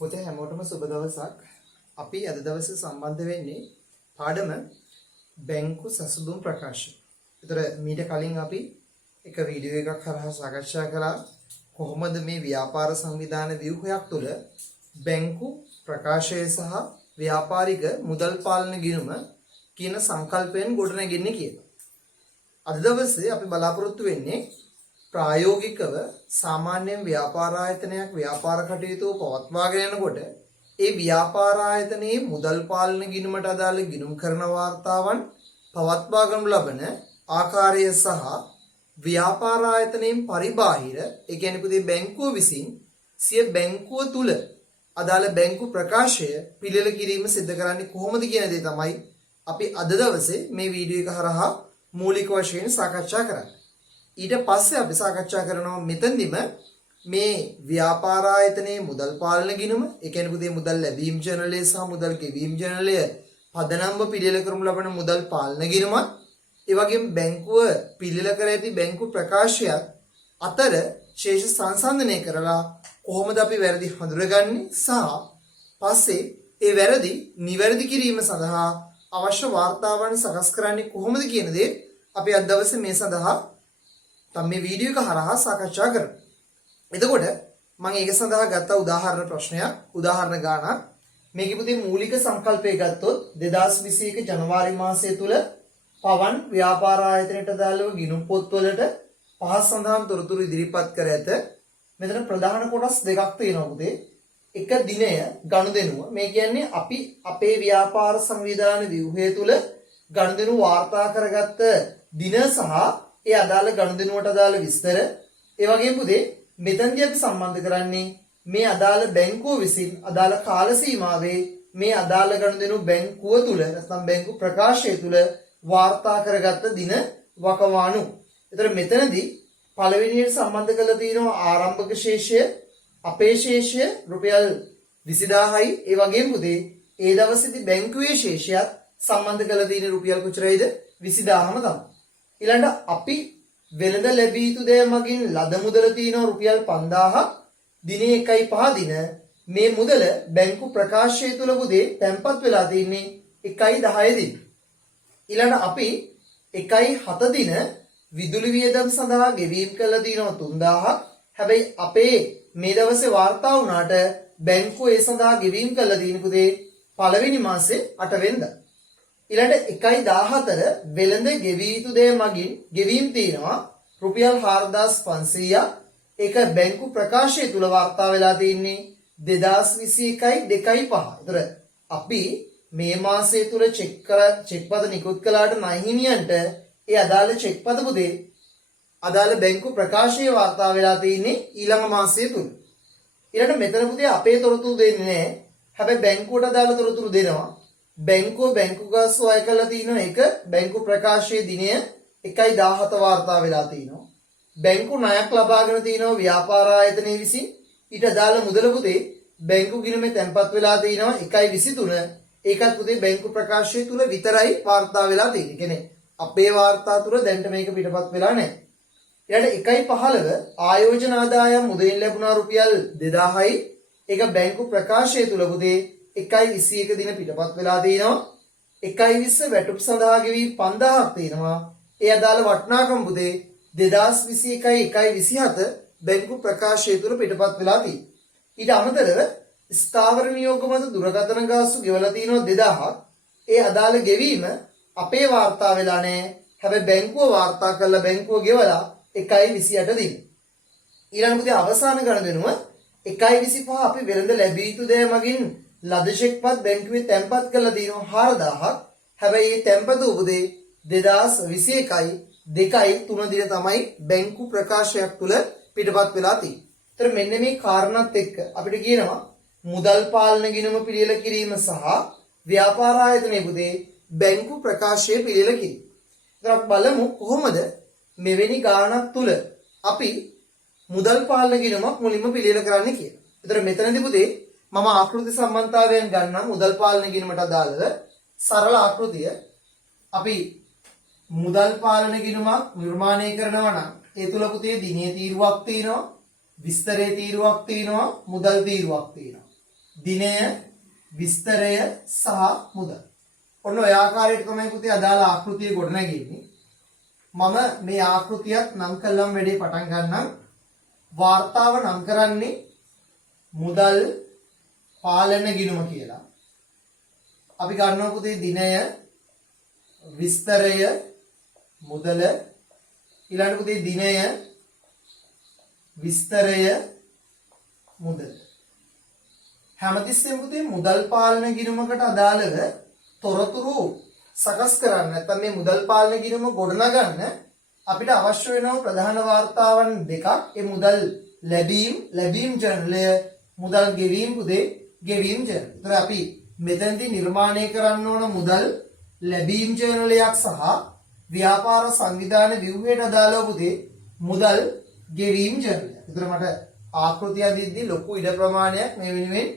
පොතේ හැමෝටම සුබ දවසක්. අපි අද දවසේ සම්බන්ධ වෙන්නේ පාඩම බැංකු සසුදුම් ප්‍රකාශය. ඒතර මීට කලින් අපි එක වීඩියෝ එකක් හරහා සාකච්ඡා කළා කොහොමද මේ ව්‍යාපාර සංවිධාන ව්‍යුහයක් තුළ බැංකු ප්‍රකාශය සහ ව්‍යාපාරික මුදල් පාලන ගිණුම කියන සංකල්පයෙන් ගොඩනැගෙන්නේ කියලා. අද දවසේ අපි බලාපොරොත්තු වෙන්නේ ප්‍රායෝගිකව සාමාන්‍යයෙන් ව්‍යාපාර ආයතනයක් ව්‍යාපාර කටයුතු පවත්වාගෙන යනකොට ඒ ව්‍යාපාර ආයතනයේ මුදල් පාලන ගිණුමට අදාළ ගිණුම් කරන වාර්තාවන් පවත්වා ගනු ලබන ආකාරය සහ ව්‍යාපාර ආයතනයෙන් පරිබාහිර ඒ කියන්නේ පුතේ බැංකුව විසින් සිය බැංකුව තුල අදාළ බැංකු ප්‍රකාශය පිළිල කිරීම සිදු කරන්නේ කොහොමද කියන දේ තමයි අපි අද දවසේ මේ වීඩියෝ එක හරහා මූලික වශයෙන් සාකච්ඡා කරන්නේ. ඊට පස්සේ අපි සාකච්ඡා කරනවා මෙතනදිම මේ ව්‍යාපාර ආයතනයේ මුදල් පාලන ගිණුම ඒ කියන්නේ පුතේ මුදල් ලැබීම් ජර්නලය සහ මුදල් ගෙවීම් ජර්නලය පදනම්ව පිළිල කරමු ලබන මුදල් පාලන ගිණුමත් ඒ වගේම බැංකුව පිළිල කර ඇති බැංකු ප්‍රකාශයත් අතර ශේෂ සංසන්දනය කරලා කොහොමද අපි වැරදි හඳුනගන්නේ සහ පස්සේ ඒ වැරදි නිවැරදි කිරීම සඳහා අවශ්‍ය වාර්තාවන් සකස් කරන්නේ කොහොමද කියන දේ අපි අද දවසේ මේ සඳහා මේ වීඩියෝ එක හරහා සාකච්ඡා කරමු. එතකොට මම ඒක සඳහා ගත්ත උදාහරණ ප්‍රශ්නයක් උදාහරණ ගානක් මේකේ පුතේ මූලික සංකල්පය ගත්තොත් 2021 ජනවාරි මාසය තුල පවන් ව්‍යාපාර ආයතනයට දාලව ගිණුම් පොත්වලට පහස් සඳහන් තොරතුරු ඉදිරිපත් කර ඇත. මෙතන ප්‍රධාන කොටස් දෙකක් තියෙනවා පුතේ. එක දිනය ගනුදෙනුව මේ කියන්නේ අපි අපේ ව්‍යාපාර සංවිධාන ව්‍යුහය තුල ගනුදෙනු වාර්තා කරගත්ත දින සහ ඒ අදාළ ගනුදෙනුවට අදාළ විස්තර ඒ වගේම පුතේ මෙතනදී අපි සම්බන්ධ කරන්නේ මේ අදාළ බැංකුව විසින් අදාළ කාල සීමාවේ මේ අදාළ ගනුදෙනු බැංකුව තුල නැත්නම් බැංකු ප්‍රකාශය තුල වාර්තා කරගත්ත දින වකවානු. ඒතර මෙතනදී පළවෙනියට සම්බන්ධ කරලා තියෙනවා ආරම්භක ශේෂය අපේ ශේෂය රුපියල් 20000යි ඒ වගේම පුතේ ඒ දවසේදී බැංකුවේ ශේෂයත් සම්බන්ධ කරලා තියෙන රුපියල් කොච්චරයිද 20000ම තමයි. ඊළඟට අපි වෙළඳ ලැබී යුතු දේ මගින් ලද මුදල තියෙනවා රුපියල් 5000ක් දිනේ 1.5 දින මේ මුදල බැංකු ප්‍රකාශය තුල පුතේ තැන්පත් වෙලා තින්නේ 1.10 දින. ඊළඟට අපි 1.7 දින විදුලි වියදම් සඳහා ගෙවීම් කළා තියෙනවා 3000ක්. හැබැයි අපේ මේ දවසේ වාර්තා වුණාට බැංකුව ඒ සඳහා ගෙවීම් කළා තියෙන පුතේ පළවෙනි මාසේ 8 වෙනිදා. ඊළඟට 1.14 වෙළඳ ගෙවී යුතු දේ මගින් ගෙවීම් තියෙනවා රුපියල් 4500ක්. ඒක බැංකු ප්‍රකාශය තුල වාර්තා වෙලා තියෙන්නේ 2021 2.5. ඒතර අපි මේ මාසය තුල චෙක්පත නිකුත් කළාට නයිහිමියන්ට ඒ අදාළ චෙක්පත පුතේ අදාළ බැංකු ප්‍රකාශයේ වාර්තා වෙලා තියෙන්නේ ඊළඟ මාසය තුල. ඊළඟට මෙතන පුතේ අපේ තොරතුරු දෙන්නේ නැහැ. හැබැයි බැංකුවට අදාළ තොරතුරු දෙනවා. බැංකුව බැංකු ගාස්තු අය කළා තියෙනවා එක බැංකු ප්‍රකාශයේ දිනය 1.17 වාර්තා වෙලා තියෙනවා. බැංකු ණයක් ලබාගෙන තියෙනවා ව්‍යාපාර ආයතනයේ විසින් ඊට අදාළ මුදල පුතේ බැංකු ගිණුමේ තැන්පත් වෙලා තියෙනවා 1.23. ඒකත් පුතේ බැංකු ප්‍රකාශය තුල විතරයි වාර්තා වෙලා තියෙන්නේ. කියන්නේ අපේ වාර්තා තුල දැන්ට මේක පිටපත් වෙලා නැහැ. ඊට 1.15 ආයෝජන ආදායම් මුදලින් ලැබුණා රුපියල් 2000යි. ඒක බැංකු ප්‍රකාශය තුල පුතේ 1.21 දින පිටපත් වෙලා තියෙනවා. 1.20 වැටුප් සඳහා ගෙවි 5000ක් තියෙනවා. ඒ අදාළ වටිනාකම පුතේ 2021 1.27 බැංකු ප්‍රකාශය තුල පිටපත් වෙලා තියෙනවා. ඊට අමතරව ස්ථාවර නියෝග මත දුරකථන ගාස්තු ගෙවලා තියෙනවා 2000ක්. ඒ අදාළ ගෙවීම අපේ වාර්තා වෙලා නැහැ. හැබැයි බැංකුව වාර්තා කළා බැංකුව ගෙවලා 1.28 දින. ඊළඟ පුතේ අවසාන ගණදෙනුව 1.25 අපි වෙළඳ ලැබී යුතු දේ මගින් ලද චෙක්පත් බැංකුවේ තැන්පත් කරලා තියෙනවා 4000ක්. හැබැයි මේ තැන්පත උපදේ 2021 2.3 දින තමයි බැංකු ප්‍රකාශයක් තුල පිටපත් වෙලා තියෙන්නේ. ඒතර මෙන්න මේ කාරණාත් එක්ක අපිට කියනවා මුදල් පාලන ගිණුම පිළියෙල කිරීම සහ ව්‍යාපාර ආයතනයේ පුතේ බැංකු ප්‍රකාශය පිළියෙල කිරීම. ඒතර අපි බලමු කොහොමද මෙවැනි ගාණක් තුල අපි මුදල් පාලන ගිණුමක් මුලින්ම පිළියෙල කරන්නේ කියලා. ඒතර මෙතනදී පුතේ මම ආකෘති සම්බන්ධතාවයන් ගන්නම් මුදල් පාලන ගිණුමට අදාළව සරල ආකෘතිය. අපි මුදල් පාලන ගිණුමක් නිර්මාණය කරනවා නම් ඒ තුල පුතේ දිනේ තීරුවක් තියෙනවා විස්තරේ තීරුවක් තියෙනවා මුදල් තීරුවක් තියෙනවා. දිනය, විස්තරය සහ මුදල්. ඔන්න ඔය ආකාරයට තමයි පුතේ අදාළ ආකෘතිය ගොඩනගන්නේ. මම මේ ආකෘතියත් නම් කළම් වැඩේ පටන් ගන්නම්. වාර්තාව නම් කරන්නේ මුදල් පාලන ගිණුම කියලා. අපි ගන්නවා පුතේ දිනය, විස්තරය, මුදල. ඊළඟ පුතේ දිනය, විස්තරය, මුදල. හැමතිස්සෙම පුතේ මුදල් පාලන ගිණුමකට අදාළව තොරතුරු සකස් කරන්න නැත්නම් මේ මුදල් පාලන ගිණුම ගොඩනගන්න අපිට අවශ්‍ය වෙනවා ප්‍රධාන වාර්තාවන් දෙකක්. ඒ මුදල් ලැබීම් ජර්නලය, මුදල් ගෙවීම් පුතේ ගෙවීම් ජර්නලය. ඒතර අපි මෙතනදී නිර්මාණය කරන්න ඕන මුදල් ලැබීම් ජර්නලයක් සහ ව්‍යාපාර සංවිධාන ව්‍යුහයට අදාළව පුතේ මුදල් ගෙවීම් ජර්නලයක්. ඒතර මට ආකෘතිය අදිද්දී ලොකු ඉඩ ප්‍රමාණයක් මේ වෙනුවෙන්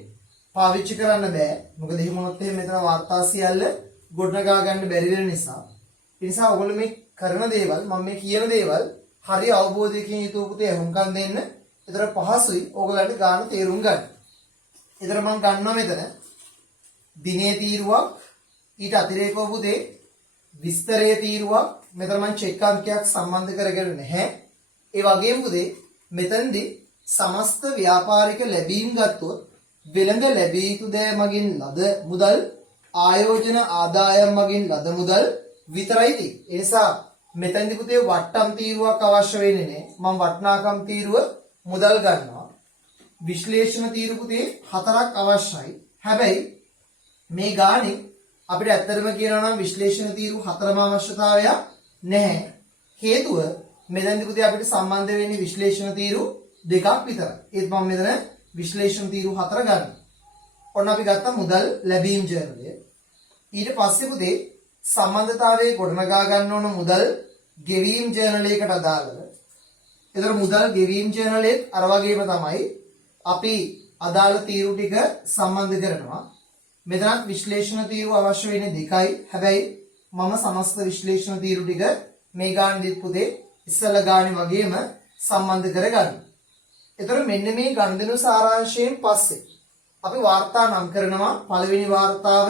පාවිච්චි කරන්න බෑ. මොකද එහෙම වුණොත් එහෙම මෙතන වාර්තා සියල්ල ගොඩනගා ගන්න බැරි වෙන නිසා. ඒ නිසා ඔයගොල්ලෝ මේ කරන දේවල්, මම මේ කියන දේවල් හරි අවබෝධයකින් යුතුව පුතේ හුම්කම් දෙන්න. ඒතර පහසුයි ඔයගොල්ලන්ට ගන්න තේරුම් ගන්න. ඒතර මම ගන්නවා මෙතන දිනේ තීරුවක්, ඊට අතිරේකව පුතේ විස්තරයේ තීරුවක්. මෙතන මම චෙක් අංකයක් සම්බන්ධ කරගෙන නැහැ. ඒ වගේම පුතේ මෙතනදී සමස්ත ව්‍යාපාරික ලැබීම් ගත්තොත් වෙළඳ ලැබිය යුතු දෑ මගින් ලද මුදල්, ආයෝජන ආදායම් මගින් ලද මුදල් විතරයි තියෙන්නේ. ඒ නිසා මෙතනදී පුතේ වට්ටම් තීරුවක් අවශ්‍ය වෙන්නේ නැහැ. මම වටිනාකම් තීරුව මුදල් ගන්නවා. විශ්ලේෂණ තීරු පුතේ 4ක් අවශ්‍යයි. හැබැයි මේ ගානේ අපිට ඇත්තටම කියනවා නම් විශ්ලේෂණ තීරු 4ම අවශ්‍යතාවයක් නැහැ. හේතුව මෙතනදී පුතේ අපිට සම්බන්ධ වෙන්නේ විශ්ලේෂණ තීරු 2ක් විතරයි. ඒත් මම මෙතන විශ්ලේෂණ තීරු 4 ගන්නවා. ඔන්න අපි ගත්තා මුදල් ලැබීම් ජර්නලය. ඊට පස්සේ පුතේ සම්බන්ධතාවයේ ගොඩනගා ගන්න ඕන මුදල් ගෙවීම් ජර්නලයකට අදාළව. ඒතර මුදල් ගෙවීම් ජර්නලෙත් අර වගේම තමයි අපි අදාළ තීරු ටික සම්බන්ධ කරනවා. මෙතනත් විශ්ලේෂණ තීරු අවශ්‍ය වෙන්නේ 2යි. හැබැයි මම සමස්ත විශ්ලේෂණ තීරු ටික මේ ගානේදී පුතේ ඉස්සලා ගානේ වගේම සම්බන්ධ කරගන්නවා. ඒතර මෙන්න මේ ගණදෙනු සාරාංශයෙන් පස්සේ අපි වාර්තා නම් කරනවා. පළවෙනි වාර්තාව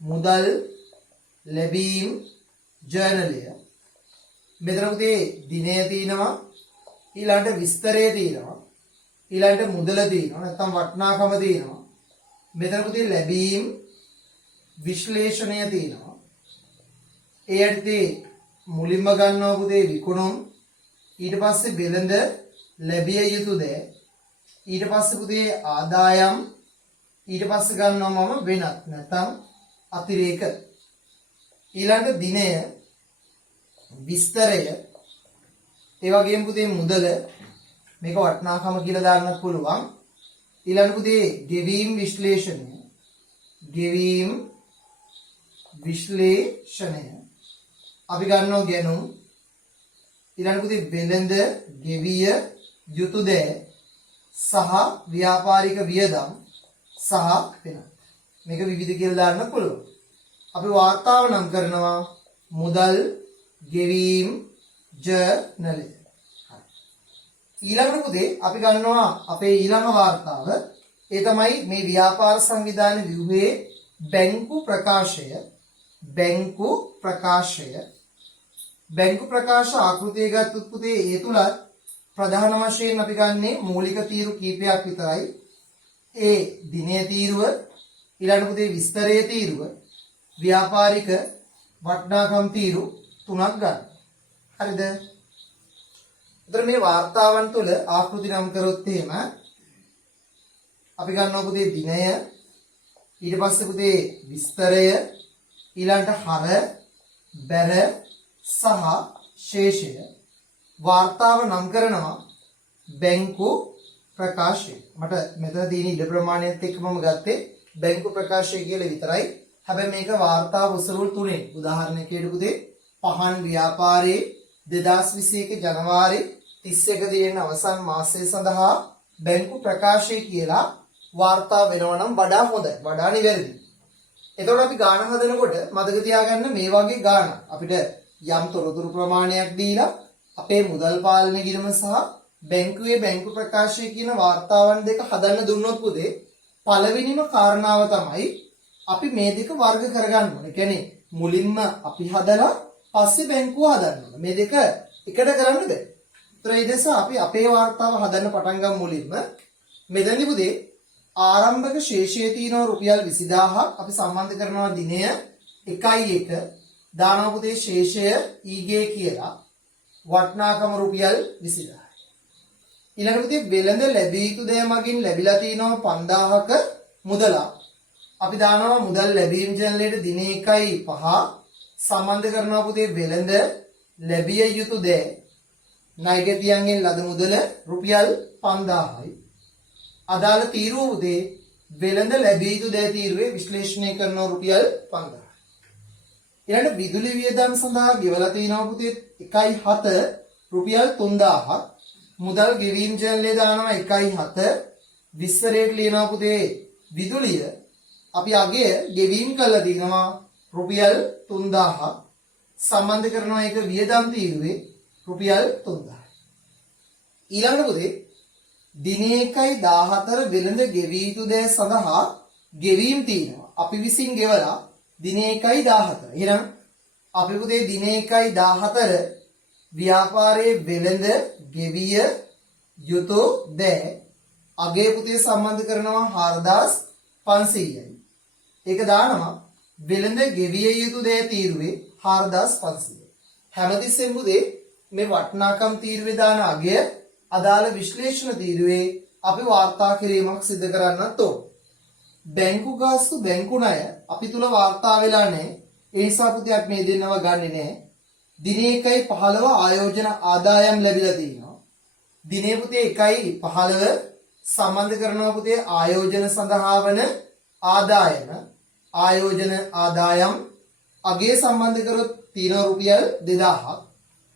මුදල් ලැබීම් ජර්නලය. මෙතන පුතේ දිනය තියෙනවා, ඊළඟට විස්තරය තියෙනවා, ඊළඟට මුදල තියෙනවා නැත්නම් වටිනාකම තියෙනවා. මෙතන පුතේ ලැබීම් විශ්ලේෂණය තියෙනවා. ඒ යටතේ මුලින්ම ගන්නවා පුතේ විකුණුම්, ඊට පස්සේ වෙළඳ ලැබිය යුතු දේ, ඊට පස්සේ පුතේ ආදායම්, ඊට පස්සේ ගන්නවා මම වෙනත් නැත්නම් අතිරේක, ඊළඟ දිනය, විස්තරය, ඒ වගේම පුතේ මුදල, මේක වටිනාකම කියලා දාන්නත් පුළුවන්. ඊළඟ පුතේ ගෙවීම් විශ්ලේෂණය, ගෙවීම් විශ්ලේෂණය අපි ගන්නවා ගැනුම්, ඊළඟ පුතේ වෙළඳ ගෙවිය යුතු දේ සහ ව්‍යාපාරික වියදම් සහ වෙනත්. මේක විවිධ කියලා දාන්න පුළුවන්. අපි වාර්තාව නම් කරනවා මුදල් ගෙවීම් ජර්නලය. ඊළඟට පුතේ අපි ගන්නවා අපේ ඊළඟ වාර්තාව. ඒ තමයි මේ ව්‍යාපාර සංවිධාන ව්‍යුහයේ බැංකු ප්‍රකාශය. බැංකු ප්‍රකාශය. බැංකු ප්‍රකාශ ආකෘතිය ගත්තොත් පුතේ ඒ තුල ප්‍රධාන වශයෙන් අපි ගන්නේ මූලික තීරු කීපයක් විතරයි. ඒ දිනේ තීරුව, ඊළඟ පුතේ විස්තරයේ තීරුව, ව්‍යාපාරික වටිනාකම් තීරු 3ක් ගන්න. හරිද? ඒතර මේ වාර්තාවන් තුළ ආකෘති නම් කරොත් එහෙම අපි ගන්නවා පුතේ දිනය, ඊට පස්සේ පුතේ විස්තරය, ඊළඟට හර, බැර සහ ශේෂය. වාර්තාව නම් කරනවා බැංකු ප්‍රකාශය. මට මෙතන තියෙන ඉඩ ප්‍රමාණයත් එක්ක මම ගත්තේ බැංකු ප්‍රකාශය කියලා විතරයි. හැබැයි මේක වාර්තාව උසරුල් 3. උදාහරණයකට පුතේ පහන් ව්‍යාපාරයේ 2021 ජනවාරි 31 දින අවසන් මාසය සඳහා බැංකු ප්‍රකාශය කියලා වාර්තා වෙනවා නම් වඩා හොඳයි, වඩා නිවැරදි. එතකොට අපි ගාණ හදනකොට මතක තියාගන්න මේ වගේ ගාණ අපිට යම් තොරතුරු ප්‍රමාණයක් දීලා අපේ මුදල් පාලන ගිණුම සහ බැංකුවේ බැංකු ප්‍රකාශය කියන වාර්තාවන් දෙක හදන්න දුන්නොත් පුතේ පළවෙනිම කාරණාව තමයි අපි මේ දෙක වර්ග කරගන්න ඕනේ. කියන්නේ මුලින්ම අපි හදලා පස්සේ බැංකුව හදන්න ඕනේ. මේ දෙක එකට කරන්න බෑ. ඒතර ඒ නිසා අපි අපේ වාර්තාව හදන්න පටන් ගමු මුලින්ම. මෙතනදි පුතේ ආරම්භක ශේෂයේ තියෙනවා රුපියල් 20000ක්. අපි සම්බන්ධ කරනවා දිනය 1.1 දානවා පුතේ ශේෂය ඊගේ කියලා. වටිනාකම රුපියල් 20000යි. ඊළඟ පුතේ වෙළඳ ලැබිය යුතු දේ මගින් ලැබිලා තිනවා 5000ක මුදලක්. අපි දානවා මුදල් ලැබීම් ජර්නලයට දින 1.5 සම්බන්ධ කරනවා පුතේ වෙළඳ ලැබිය යුතු දේ ණයගැතියන්ගෙන් ලද මුදල රුපියල් 5000යි. අදාළ තීරුව පුතේ වෙළඳ ලැබිය යුතු දේ තීරුවේ විශ්ලේෂණය කරනවා රුපියල් 5000යි. ඊළඟ විදුලි වියදම් සඳහා ගෙවලා තිනවා පුතේ 1.7 රුපියල් 3000ක්. මුදල් ගෙවීම් ජර්නලයේ දානවා 1.7 විස්තරයට ලියනවා පුතේ විදුලිය අපි අගය ගෙවීම් කළා තිනවා රුපියල් 3000ක් සම්බන්ධ කරනවා ඒක වියදම් තීරුවේ රුපියල් 3000යි. ඊළඟ පුතේ දින 1.14 වෙළඳ ගෙවිය යුතු දේ සඳහා ගෙවීම් තිනවා අපි විසින් ගෙවලා දින 1.14. එහෙනම් අපි පුතේ දින 1.14 ව්‍යාපාරයේ වෙළඳ ගෙවිය යුතු දේ අගේ පුතේ සම්බන්ධ කරනවා 4500යි. ඒක දානවා වෙළඳ ගෙවිය යුතු දේ තීරුවේ 4500යි. හැමතිස්සෙම පුතේ මේ වටිනාකම් තීරුවේ දාන අගය අදාළ විශ්ලේෂණ තීරුවේ අපි වාර්තා කිරීමක් සිදු කරන්නත් ඕන. බැංකු ගාස්තු බැංකු ණය අපි තුල වාර්තා වෙලා නැහැ. ඒ නිසා පුතේ අපි මේ දෙන්නව ගන්නෙ නැහැ. දින 1.15 ආයෝජන ආදායම් ලැබිලා තියෙනවා. දිනේ පුතේ 1.15 සම්බන්ධ කරනවා පුතේ ආයෝජන සඳහා වන ආයෝජන ආදායම් අගේ සම්බන්ධ කරොත් තියෙන රුපියල් 2000ක්.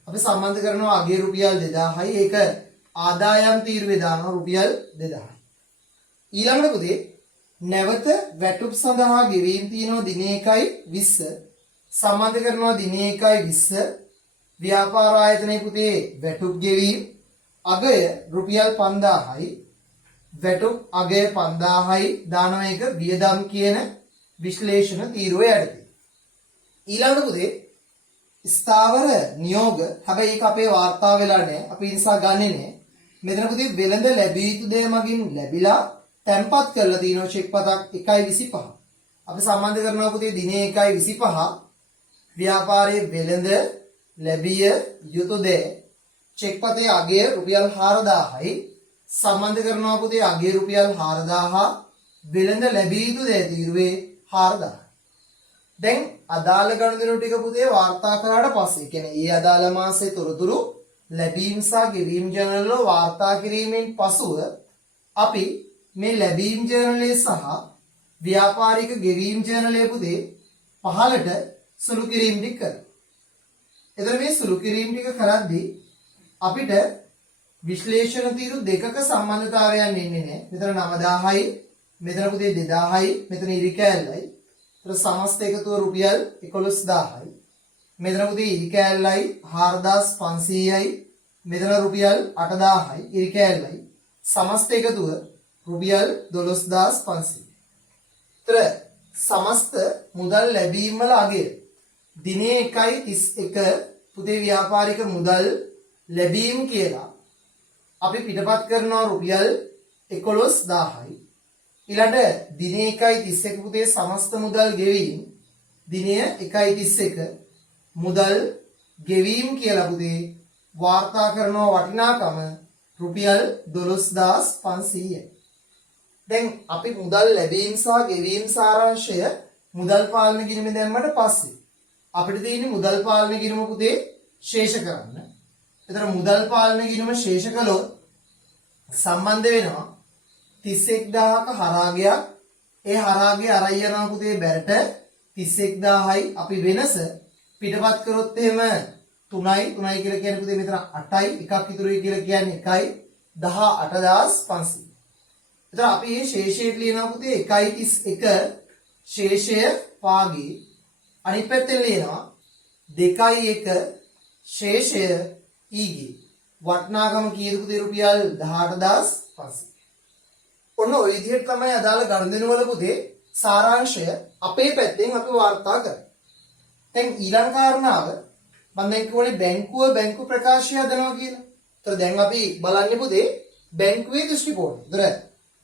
අපි සම්බන්ධ කරනවා අගේ රුපියල් 2000යි. ඒක ආදායම් තීරුවේ දානවා රුපියල් 2000යි. ඊළඟට පුතේ නැවත වැටුප් සඳහා ගෙවීම් තියෙනවා දින 1.20 සම්බන්ධ කරනවා දින 1.20 ව්‍යාපාර ආයතනයේ පුතේ වැටුප් ගෙවීම් අගය රුපියල් 5000යි. වැටුප් අගය 5000යි දානවා එක වියදම් කියන විශ්ලේෂණ තීරුව යටතේ. ඊළඟට පුතේ ස්ථාවර නියෝග හැබැයි ඒක අපේ වාර්තා වෙලා නැහැ. අපි නිසා ගන්නෙ නැහැ. මෙතන පුතේ වෙළඳ ලැබිය යුතු දේ මගින් ලැබිලා තැන්පත් කරලා තියෙනවා චෙක් පතක් 1.25. අපි සම්බන්ධ කරනවා පුතේ දින 1.25 ව්‍යාපාරයේ වෙළඳ ලැබිය යුතු දේ චෙක් පතේ අගය රුපියල් 4000යි. සම්බන්ධ කරනවා පුතේ අගය රුපියල් 4000 වෙළඳ ලැබිය යුතු දේ තීරුවේ 4000. දැන් අදාළ ගණදෙනු ටික පුතේ වාර්තා කරාට පස්සේ කියන්නේ ඊ අදාළ මාසයේ තොරතුරු ලැබීම් සහ ගෙවීම් ජර්නල් වල වාර්තා කිරීමෙන් පසුව අපි මේ ලැබීම් ජර්නලයේ සහ ව්‍යාපාරික ගෙවීම් ජර්නලයේ පුතේ පහළට සුළු කිරීම් ටික කරනවා. එතන මේ සුළු කිරීම් ටික කරද්දී අපිට විශ්ලේෂණ තීරු දෙකක සම්බන්ධතාවයන් එන්නේ නැහැ. මෙතන 9000යි, මෙතන පුතේ 2000යි, මෙතන ඉරි කෑල්ලයි. ඒතර සමස්ත එකතුව රුපියල් 11000යි. මෙතන පුතේ ඉරි කෑල්ලයි 4500යි, මෙතන රුපියල් 8000යි ඉරි කෑල්ලයි. සමස්ත එකතුව රුපියල් 12500යි. ඒතර සමස්ත මුදල් ලැබීම් වල අගය දිනේ 1.31 පුතේ ව්‍යාපාරික මුදල් ලැබීම් කියලා අපි පිටපත් කරනවා රුපියල් 11000යි. ඊළඟ දිනේ 1.31 පුතේ සමස්ත මුදල් ගෙවීම් දිනය 1.31 මුදල් ගෙවීම් කියලා පුතේ වාර්තා කරනවා වටිනාකම රුපියල් 12500යි. දැන් අපි මුදල් ලැබීම් සහ ගෙවීම් සාරාංශය මුදල් පාලන ගිණුමේ දැම්මට පස්සේ අපිට තියෙන්නේ මුදල් පාලන ගිණුම පුතේ ශේෂ කරන්න. එතන මුදල් පාලන ගිණුම ශේෂ කළොත් සම්බන්ධ වෙනවා 31000ක හරාගයක්. ඒ හරාගය අරයි යනවා පුතේ බැරට 31000යි. අපි වෙනස පිටපත් කරොත් එහෙම 3යි කියලා කියන්නේ පුතේ මෙතන 8යි එකක් ඉතුරුයි කියලා කියන්නේ 1යි 18500. එතන අපි මේ ශේෂයට ලියනවා පුතේ 1.31 ශේෂය පාගේ අනිත් පැත්තෙන් ලියනවා 2.1 ශේෂය ඊගේ වටිනාකම කීයද පුතේ රුපියල් 18500. ඔන්න ඔය විදිහට තමයි අදාළ ගනුදෙනු වල පුතේ සාරාංශය අපේ පැත්තෙන් අපි වාර්තා කරන්නේ. දැන් ඊළඟ කාරණාව මම දැන් කියවනේ බැංකු ප්‍රකාශය හදනවා කියලා. ඒතර දැන් අපි බලන්නේ පුතේ බැංකුවේ දෘෂ්ටි කෝණය. ඒතර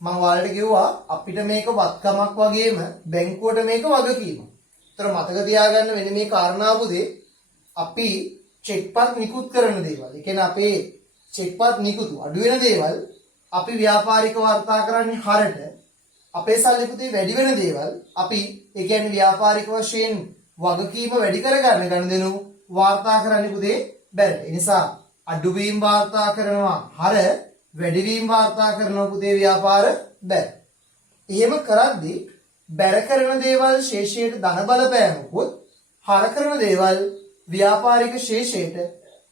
මම ඔයාලට කිව්වා අපිට මේක වත්කමක් වගේම බැංකුවට මේක වගකීමක්. ඒතර මතක තියාගන්න මෙන්න මේ කාරණාව පුතේ අපි චෙක්පත් නිකුත් කරන දේවල්. ඒ කියන්නේ අපේ චෙක්පත් නිකුතු අඩු වෙන දේවල් අපි ව්‍යාපාරික වාර්තා කරන්නේ හරට. අපේ සල්ලි පුතේ වැඩි වෙන දේවල් අපි ඒ කියන්නේ ව්‍යාපාරික වශයෙන් වගකීම වැඩි කරගන්න ගනුදෙනු වාර්තා කරන්නේ පුතේ බැරට. ඒ නිසා අඩුවීම් වාර්තා කරනවා හර වැඩිවීම් වාර්තා කරනවා පුතේ ව්‍යාපාර බැර. එහෙම කරද්දී බැර කරන දේවල් ශේෂයට ධන බලපෑමකුත් හර කරන දේවල් ව්‍යාපාරික ශේෂයට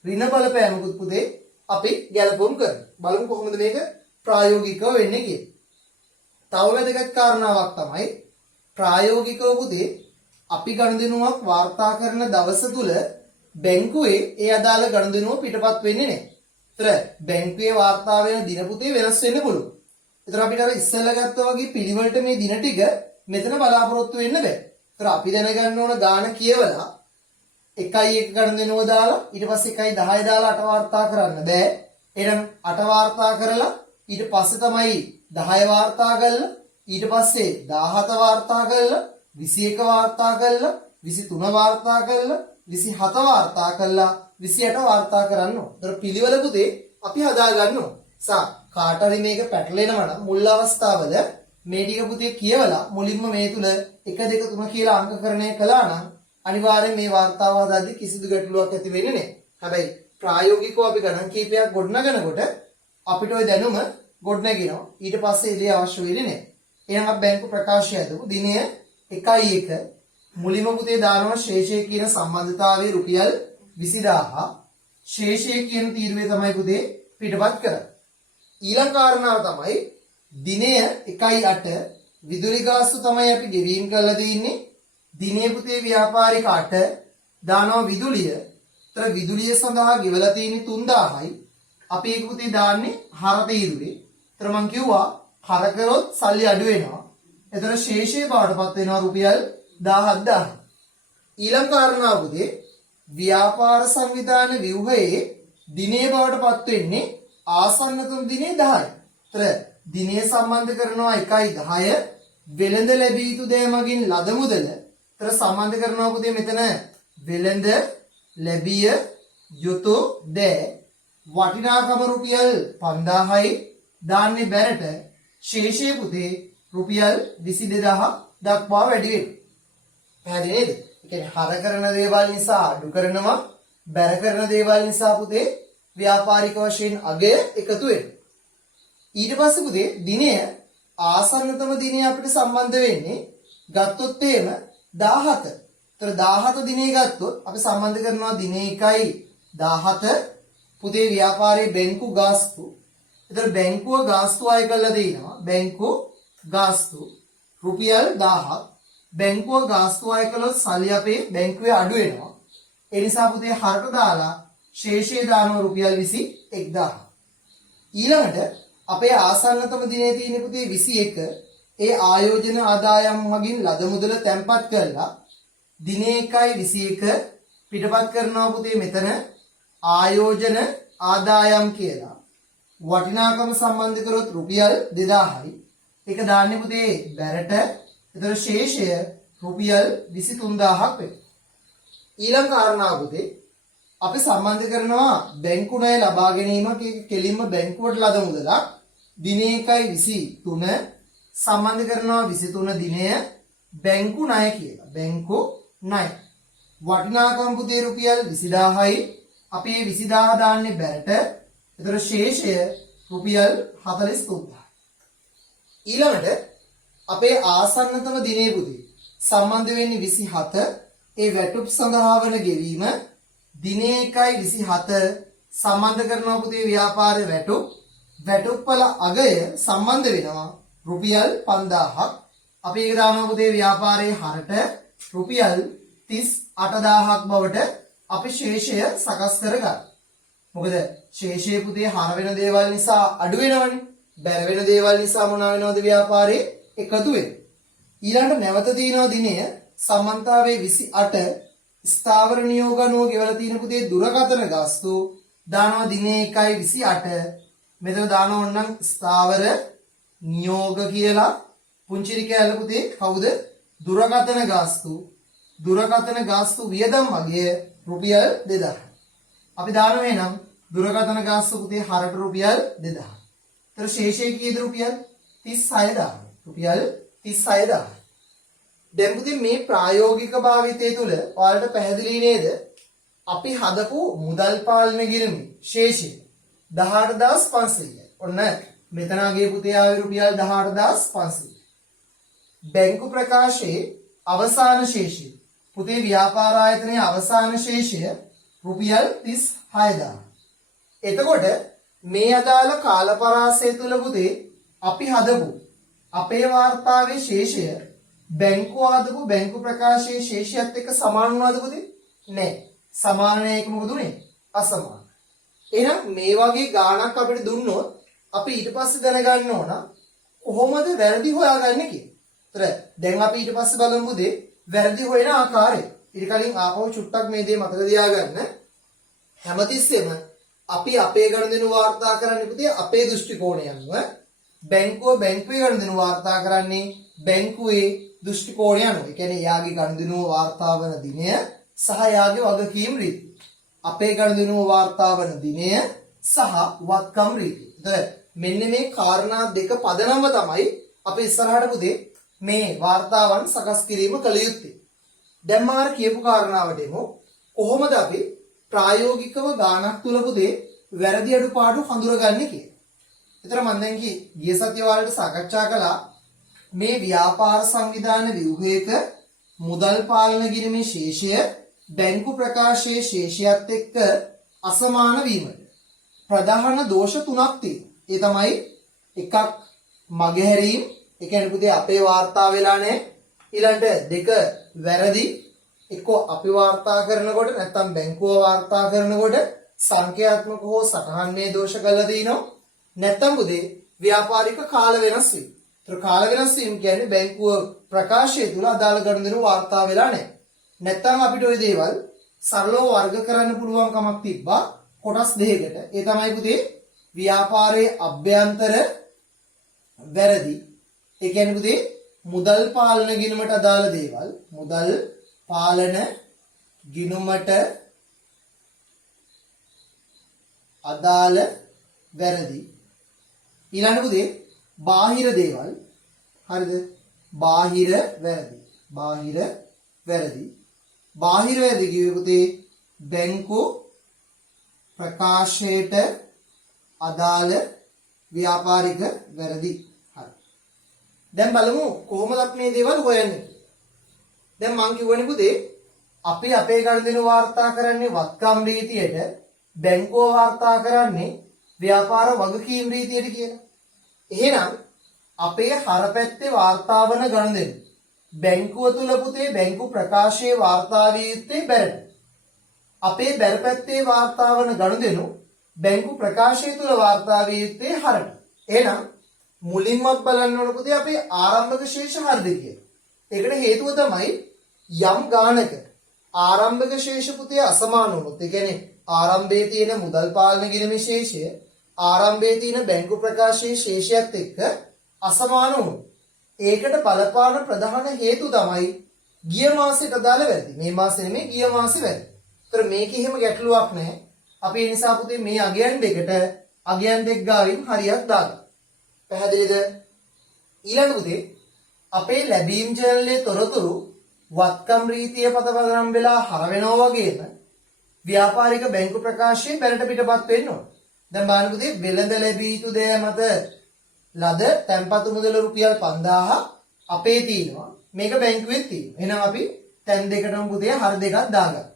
ඍණ බලපෑමකුත් පුතේ අපි ගැලපුම් කරනවා. බලමු කොහොමද මේක ප්‍රායෝගිකව වෙන්නේ කියලා. තව වැදගත් කාරණාවක් තමයි ප්‍රායෝගිකව පුතේ අපි ගනුදෙනුවක් වාර්තා කරන දවස තුල බැංකුවේ ඒ අදාළ ගනුදෙනුව පිටපත් වෙන්නේ නැහැ. ඒතර බැංකුවේ වාර්තා වෙන දින පුතේ වෙනස් වෙන්න පුළුවන්. ඒතර අපිට අර ඉස්සෙල්ලා ගත්තා වගේ පිළිවෙලට මේ දින ටික මෙතන බලාපොරොත්තු වෙන්න බෑ. ඒතර අපි දැනගන්න ඕන ගාන කියවලා 1.1 ගනුදෙනුව දාලා ඊට පස්සේ 1.10 දාලා 8 වාර්තා කරන්න බෑ. එහෙනම් 8 වාර්තා කරලා ඊට පස්සේ තමයි 10 වාර්තා කරලා ඊට පස්සේ 17 වාර්තා කරලා 21 වාර්තා කරලා 23 වාර්තා කරලා 27 වාර්තා කරලා 28 වාර්තා කරන්න ඕන. ඒතර පිළිවෙල පුතේ අපි හදා ගන්න ඕන. කාට හරි මේක පැටලෙනවා නම් මුල් අවස්ථාවල මේ ටික පුතේ කියවලා මුලින්ම මේ තුල 1 2 3 කියලා අංකකරණය කළා නම් අනිවාර්යෙන් මේ වාර්තාව හදාද්දී කිසිදු ගැටලුවක් ඇති වෙන්නේ නැහැ. හැබැයි ප්‍රායෝගිකව අපි ගණන් කීපයක් ගොඩනගනකොට අපිට ওই දැනුම ගොඩනගෙනවා. ඊට පස්සේ ඉතින් අවශ්‍ය වෙන්නේ නැහැ. එහෙනම් අපි බැංකු ප්‍රකාශය හදමු. දිනය 1.1 මුලින්ම පුතේ දානවා ශේෂය කියන සම්බන්ධතාවයේ රුපියල් 20000 ශේෂය කියන තීරුවේ තමයි පුතේ පිටපත් කරන්නේ. ඊළඟ කාරණාව තමයි දිනය 1.8 විදුලි ගාස්තු තමයි අපි ගෙවීම් කරලා දෙන්නේ. දිනේ පුතේ ව්‍යාපාරික 8 දානවා විදුලිය. ඒතර විදුලිය සඳහා ගෙවලා තියෙන්නේ 3000යි. අපි ඒක පුතේ දාන්නේ හර තීරුවේ. ඒතර මම කිව්වා හර කරොත් සල්ලි අඩු වෙනවා. ඒතර ශේෂය බවටපත් වෙනවා රුපියල් 17000. ඊළඟ කාරණාව පුතේ ව්‍යාපාර සංවිධාන ව්‍යුහයේ දිනේ බවටපත් වෙන්නේ ආසන්නතම දිනේ 10යි. ඒතර දිනේ සම්බන්ධ කරනවා 1.10 වෙළඳ ලැබිය යුතු දෑ මගින් ලද මුදල. ඒතර සම්බන්ධ කරනවා පුතේ මෙතන වෙළඳ ලැබිය යුතු දෑ වටිනාකම රුපියල් 5000යි දාන්නේ බැරට ශේෂය පුතේ රුපියල් 22000 දක්වා වැඩි වෙනවා. පැහැදිලි නේද? ඒ කියන්නේ හර කරන දේවල් නිසා අඩු කරනවා බැර කරන දේවල් නිසා පුතේ ව්‍යාපාරික වශයෙන් අගය එකතු වෙනවා. ඊට පස්සේ පුතේ දිනය ආසන්නතම දිනය අපිට සම්බන්ධ වෙන්නේ ගත්තොත් එහෙම 17. ඒතර 17 දිනේ ගත්තොත් අපි සම්බන්ධ කරනවා දිනේ 1.17 පුතේ ව්‍යාපාරයේ බැංකු ගාස්තු. ඒතර බැංකුව ගාස්තු අය කරලා දෙනවා. බැංකු ගාස්තු රුපියල් 1000ක්. බැංකුව ගාස්තු අය කළොත් සල්ලි අපේ බැංකුවේ අඩු වෙනවා. ඒ නිසා පුතේ හරට දාලා ශේෂය දානවා රුපියල් 21000. ඊළඟට අපේ ආසන්නතම දිනේ තියෙන පුතේ 21 ඒ ආයෝජන ආදායම් මගින් ලද මුදල තැන්පත් කරලා දිනේ 1.21 පිටපත් කරනවා පුතේ මෙතන ආයෝජන ආදායම් කියලා. වටිනාකම සම්බන්ධ කරොත් රුපියල් 2000යි. ඒක දාන්නේ පුතේ බැරට. ඒතර ශේෂය රුපියල් 23000ක් වෙනවා. ඊළඟ කාරණාව පුතේ අපි සම්බන්ධ කරනවා බැංකු ණය ලබා ගැනීමක් ඒක කෙලින්ම බැංකුවට ලද මුදලක් දිනේ 1.23 සම්බන්ධ කරනවා 23 දිනය බැංකු ණය කියලා. බැංකු ණය වටිනාකම පුතේ රුපියල් 20000යි. අපි මේ 20000 දාන්නේ බැරට. ඒතර ශේෂය රුපියල් 43000. ඊළඟට අපේ ආසන්නතම දිනේ පුතේ සම්බන්ධ වෙන්නේ 27 ඒ වැටුප් සඳහා වන ගෙවීම දිනේ 1.27 සම්බන්ධ කරනවා පුතේ ව්‍යාපාරයේ වැටුප් වල අගය සම්බන්ධ වෙනවා රුපියල් 5000ක්. අපි ඒක දානවා පුතේ ව්‍යාපාරයේ හරට රුපියල් 38000ක් බවට අපි ශේෂය සකස් කරගන්න. මොකද ශේෂයේ පුතේ හර වෙන දේවල් නිසා අඩු වෙනවනේ. බැර වෙන දේවල් නිසා මොනවා වෙනවද ව්‍යාපාරේ එකතු වෙන්නේ. ඊළඟට නැවත තියෙනවා දිනය සම්මන්තාවේ 28 ස්ථාවර නියෝග අනුව ගෙවලා තියෙන පුතේ දුරකථන ගාස්තු දානවා දිනේ 1.28. මෙතන දානවා ඕනනම් ස්ථාවර නියෝග කියලා පුංචිරි කැලල පුතේ කවුද? දුරකථන ගාස්තු. දුරකථන ගාස්තු වියදම් වගේ රුපියල් 2000. අපි දානවා එනම් දුරකථන ගාස්තු පුතේ හරට රුපියල් 2000. ඒතර ශේෂය කීයද රුපියල් 36000. රුපියල් 36000. දැන් පුතේ මේ ප්‍රායෝගික භාවිතය තුළ ඔයාලට පැහැදිලි නේද? අපි හදපු මුදල් පාලන ගිණුමේ ශේෂය 18500යි. ඔන්න මෙතන ආගේ පුතේ ආවේ රුපියල් 18500. බැංකු ප්‍රකාශයේ අවසාන ශේෂය පුතේ ව්‍යාපාර ආයතනයේ අවසාන ශේෂය රුපියල් 36000. එතකොට මේ අදාළ කාලපරාසය තුල පුතේ අපි හදපු අපේ වාර්තාවේ ශේෂය බැංකුව හදපු බැංකු ප්‍රකාශයේ ශේෂයත් එක්ක සමාන වුණාද පුතේ? නැහැ. සමාන නැහැ. ඒක මොකද උනේ? අසමාන. එහෙනම් මේ වගේ ගාණක් අපිට දුන්නොත් අපි ඊට පස්සේ දැනගන්න ඕන කොහොමද වැරදි හොයාගන්නේ කියලා. ඒතර දැන් අපි ඊට පස්සේ බලමු පුතේ වැරදි හොයන ආකාරය. ඊට කලින් ආපහු චුට්ටක් මේ දේ මතක තියාගන්න. හැමතිස්සෙම අපි අපේ ගණදෙනු වාර්තා කරන්නේ පුතේ අපේ දෘෂ්ටි කෝණය අනුව. බැංකුව බැංකුවේ ගණදෙනු වාර්තා කරන්නේ බැංකුවේ දෘෂ්ටි කෝණය අනුව. ඒ කියන්නේ යාගේ ගණදෙනු වාර්තා වන දිනය සහ යාගේ වගකීම් රීතිය. අපේ ගණදෙනු වාර්තා වන දිනය සහ වත්කම් රීතිය. ඒතර මෙන්න මේ කාරණා දෙක පදනම තමයි අපි ඉස්සරහට පුතේ මේ වාර්තාවන් සකස් කිරීම කළ යුත්තේ. දැන් මාර කියපු කාරණාවට එමු. කොහොමද අපි ප්‍රායෝගිකව ගාණක් තුල පුතේ වැරදි අඩුපාඩු හඳුනගන්නේ කියලා. ඒතර මම දැන් ගිය සතිය වලට සාකච්ඡා කළා මේ ව්‍යාපාර සංවිධාන ව්‍යුහයක මුදල් පාලන ගිණුමේ ශේෂය බැංකු ප්‍රකාශයේ ශේෂයත් එක්ක අසමාන වීමට ප්‍රධාන දෝෂ තුනක් තියෙනවා. ඒ තමයි එකක් මගහැරීම්. ඒ කියන්නේ පුතේ අපේ වාර්තා වෙලා නැහැ. ඊළඟට දෙක වැරදි. එක්කෝ අපි වාර්තා කරනකොට නැත්නම් බැංකුව වාර්තා කරනකොට සංඛ්‍යාත්මක හෝ සටහන් මේ දෝෂ කරලා තිනවා. නැත්නම් පුතේ ව්‍යාපාරික කාල වෙනස් වීම. ඒතර කාල වෙනස් වීම කියන්නේ බැංකුව ප්‍රකාශය තුල අදාළ ගණන්දෙනු වාර්තා වෙලා නැහැ. නැත්නම් අපිට ওই දේවල් සරලව වර්ග කරන්න පුළුවන් කමක් තිබ්බා කොටස් දෙකකට. ඒ තමයි පුතේ ව්‍යාපාරයේ අභ්‍යන්තර වැරදි. ඒ කියන්නේ පුතේ මුදල් පාලන ගිණුමට අදාළ දේවල් මුදල් පාලන ගිණුමට අදාළ වැරදි. ඊළඟ පුතේ බාහිර දේවල්. හරිද? බාහිර වැරදි. බාහිර වැරදි. බාහිර වැරදි කියුවේ පුතේ බැංකු ප්‍රකාශයට අදාළ ව්‍යාපාරික වැරදි. හරි. දැන් බලමු කොහොමද අපි මේ දේවල් හොයන්නේ. දැන් මම කියවනේ පුතේ අපි අපේ ගණදෙනු වාර්තා කරන්නේ වත්කම් රීතියට බැංකුව වාර්තා කරන්නේ ව්‍යාපාර වගකීම් රීතියට කියලා. එහෙනම් අපේ හරපැත්තේ වාර්තා වන ගණදෙනු බැංකුව තුල පුතේ බැංකු ප්‍රකාශයේ වාර්තා විය යුත්තේ බැරට. අපේ බැරපැත්තේ වාර්තා වන ගණදෙනු බැංකු ප්‍රකාශය තුල වාර්තා විය යුත්තේ හරට. එහෙනම් මුලින්මත් බලන්න ඕන පුතේ අපේ ආරම්භක ශේෂ හරිද කියලා. ඒකට හේතුව තමයි යම් ගානක ආරම්භක ශේෂ පුතේ අසමාන වුණොත්, ඒ කියන්නේ ආරම්භයේ තියෙන මුදල් පාලන ගිණුමේ ශේෂය ආරම්භයේ තියෙන බැංකු ප්‍රකාශයේ ශේෂයත් එක්ක අසමාන වුණොත් ඒකට බලපාන ප්‍රධාන හේතු තමයි ගිය මාසෙට අදාළ වැරදි. මේ මාසෙ නෙමෙයි ගිය මාසෙ වැරදි. ඒතර මේකේ එහෙම ගැටලුවක් නැහැ. අපි ඒ නිසා පුතේ මේ අගයන් දෙකට අගයන් දෙක ගාවින් හරියක් දාගන්න. පැහැදිලිද? ඊළඟ පුතේ අපේ ලැබීම් ජර්නලයේ තොරතුරු වත්කම් රීතිය පදවදනම් වෙලා හර වෙනවා වගේම ව්‍යාපාරික බැංකු ප්‍රකාශයේ බැලට පිටපත් වෙන්න ඕන. දැන් බලන්න පුතේ වෙළඳ ලැබී යුතු දේ මත ලද තැන්පතු මුදල රුපියල් 5000 අපේ තියෙනවා. මේක බැංකුවේ තියෙනවා. එහෙනම් අපි තැන් දෙකටම පුතේ හර දෙකක් දාගන්න.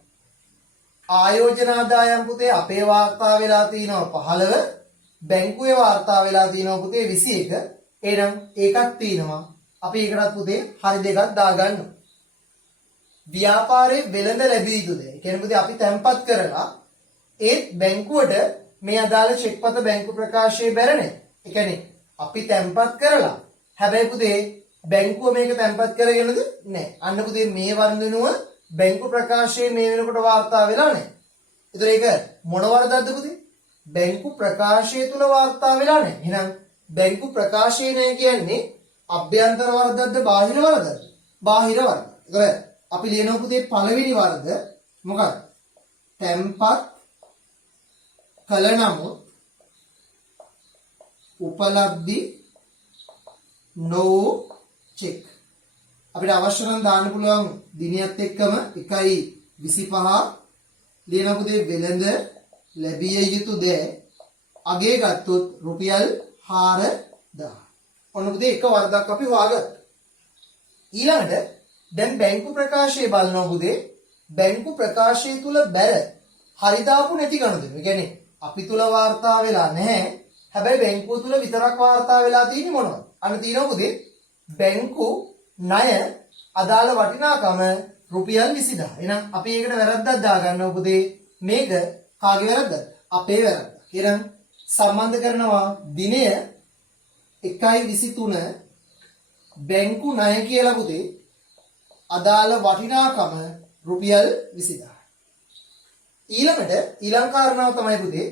ආයෝජන ආදායම් පුතේ අපේ වාර්තා වෙලා තියෙනවා 15. බැංකුවේ වාර්තා වෙලා තියෙනවා පුතේ 21. එහෙනම් ඒකක් තියෙනවා. අපි ඒකටත් පුතේ හරි දෙකක් දාගන්නවා. ව්‍යාපාරයේ වෙළඳ ලැබී යුතු දේ. ඒ කියන්නේ පුතේ අපි තැන්පත් කරලා ඒත් බැංකුවට මේ අදාළ චෙක්පත බැංකු ප්‍රකාශයේ බැරනේ. ඒ කියන්නේ අපි තැන්පත් කරලා. හැබැයි පුතේ බැංකුව මේක තැන්පත් කරගෙනද නැහැ. අන්න පුතේ මේ වර්ධනුව බැංකු ප්‍රකාශයේ මේ වෙනකොට වාර්තා වෙලා නැහැ. ඒතර ඒක මොන වරදක්ද පුතේ? බැංකු ප්‍රකාශය තුල වාර්තා වෙලා නැහැ. එහෙනම් බැංකු ප්‍රකාශය නැහැ කියන්නේ අභ්‍යන්තර වරදක්ද බාහිර වරදක්ද? බාහිර වරද. ඒතර අපි ලියනවා පුතේ පළවෙනි වරද මොකක්ද? තැන්පත් කළ නමුත් උපලබ්ධි no check. අපිට අවශ්‍ය නම් දාන්න පුළුවන් දිනියත් එක්කම 1.25 ලියන පුතේ වෙළඳ ලැබිය යුතු දේ අගේ ගත්තොත් රුපියල් 4000. ඔන්න පුතේ එක වරදක් අපි හොයාගත්තා. ඊළඟට දැන් බැංකු ප්‍රකාශයේ බලනවා පුතේ බැංකු ප්‍රකාශය තුල බැර හරි දාපු නැති ගණන්. ඒ කියන්නේ අපි තුල වාර්තා වෙලා නැහැ. හැබැයි බැංකුව තුල විතරක් වාර්තා වෙලා තියෙන්නේ මොනවද? අන්න තියෙනවා පුතේ බැංකු ණය අදාළ වටිනාකම රුපියල් 20000. එහෙනම් අපි ඒකට වැරද්දක් දාගන්නවා පුතේ. මේක කාගේ වැරද්දද? අපේ වැරද්ද. එහෙනම් සම්බන්ධ කරනවා දිනය 1.23 බැංකු ණය කියලා පුතේ අදාළ වටිනාකම රුපියල් 20000. ඊළඟ කාරණාව තමයි පුතේ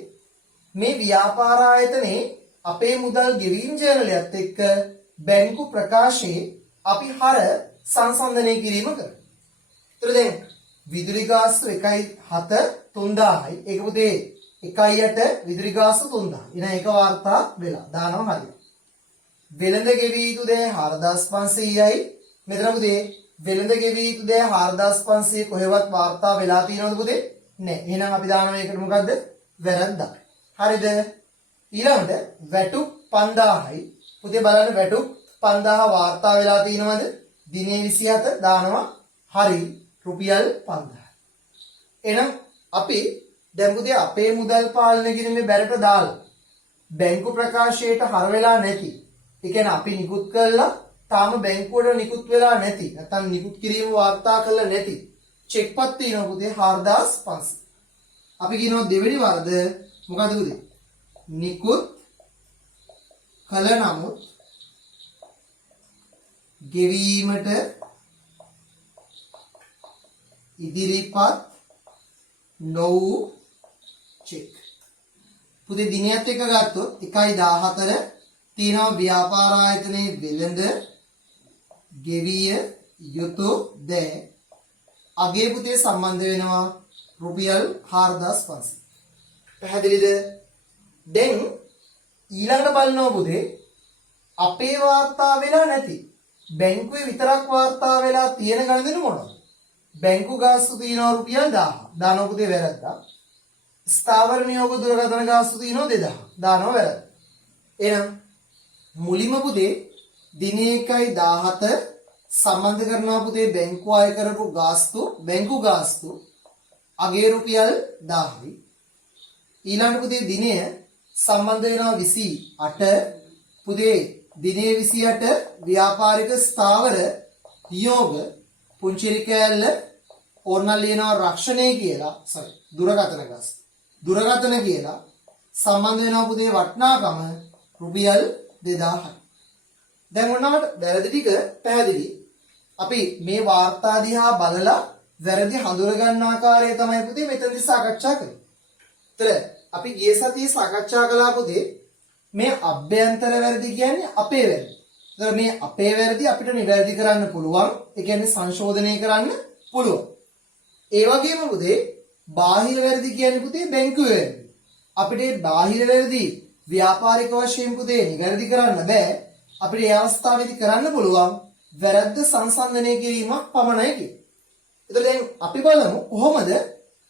මේ ව්‍යාපාර ආයතනයේ අපේ මුදල් ගෙවීම් ජර්නලයත් එක්ක බැංකු ප්‍රකාශයේ අපි හර සංසන්දනය කිරීම කරනවා. ඒතර දැන් විදුලි ගාස්තු 1.7 3000යි. ඒක පුතේ 1.8 විදුලි ගාස්තු 3000. එහෙනම් ඒක වාර්තා වෙලා දානවා හරියට. වෙළඳ ගෙවී යුතු දේ 4500යි. මෙතන පුතේ වෙළඳ ගෙවී යුතු දේ 4500 කොහෙවත් වාර්තා වෙලා තියෙනවද පුතේ? නැහැ. එහෙනම් අපි දානවා මේකට මොකද්ද? වැරද්දක්. හරිද? ඊළඟට වැටුප් 5000යි. පුතේ බලන්න වැටුප් 5000 වාර්තා වෙලා තියෙනවද? දිනේ 27 දානවා හරි රුපියල් 5000. එහෙනම් අපි දැන් පුතේ අපේ මුදල් පාලනය කිරීමේ බැරට දාලා බැංකු ප්‍රකාශයට හර වෙලා නැති. ඒ කියන්නේ අපි නිකුත් කළා තාම බැංකුවට නිකුත් වෙලා නැති. නැත්නම් නිකුත් කිරීම වාර්තා කළා නැති. චෙක්පත් තියෙනවා පුතේ 4500. අපි කියනවා දෙවෙනි වරද මොකද පුතේ? නිකුත් කළ නමුත් ගෙවීමට ඉදිරිපත් නොවූ චෙක්. පුතේ දිනයත් එක ගත්තොත් 1.14 තියෙනවා ව්‍යාපාර ආයතනයේ වෙළඳ ගෙවිය යුතු දේ අගේ පුතේ සම්බන්ධ වෙනවා රුපියල් 4500. පැහැදිලිද? දැන් ඊළඟට බලනවා පුතේ අපේ වාර්තා වෙලා නැති බැංකුවේ විතරක් වාර්තා වෙලා තියෙන ගණන් මොනවද? බැංකු ගාස්තු තියෙනවා රුපියල් 1000. දානවා පුතේ වැරද්දා. ස්ථාවර නියෝග දුරකථන ගාස්තු තියෙනවා 2000. දානවා වැරද්ද. එහෙනම් මුලින්ම පුතේ දිනේ 1.17 සම්බන්ධ කරනවා පුතේ බැංකුව අය කරපු ගාස්තු බැංකු ගාස්තු අගේ රුපියල් 1000යි. ඊළඟ පුතේ දිනය සම්බන්ධ වෙනවා 28 පුතේ දිනේ 28 ව්‍යාපාරික ස්ථාවර නියෝග පුංචිරි කෑල්ල ඕනනම් ලියනවා රක්ෂණය කියලා දුරකථන ගාස්තු දුරකථන කියලා සම්බන්ධ වෙනවා පුතේ වටිනාකම රුපියල් 2000යි. දැන් ඔන්නවට වැරදි ටික පැහැදිලි. අපි මේ වාර්තා දිහා බලලා වැරදි හඳුර ගන්න ආකාරය තමයි පුතේ මෙතනදී සාකච්ඡා කරන්නේ. ඒතර අපි ගිය සතියේ සාකච්ඡා කළා පුතේ මේ අභ්‍යන්තර වැරදි කියන්නේ අපේ වැරදි. ඒතර මේ අපේ වැරදි අපිට නිවැරදි කරන්න පුළුවන්. ඒ කියන්නේ සංශෝධනය කරන්න පුළුවන්. ඒ වගේම පුතේ බාහිර වැරදි කියන්නේ පුතේ බැංකුවේ වැරදි. අපිට බාහිර වැරදි ව්‍යාපාරික වශයෙන් පුතේ නිවැරදි කරන්න බෑ. අපිට ඒ අවස්ථාවේදී කරන්න පුළුවන් වැරද්ද සංසන්දනය කිරීමක් පමණයි කියලා. ඒතර දැන් අපි බලමු කොහොමද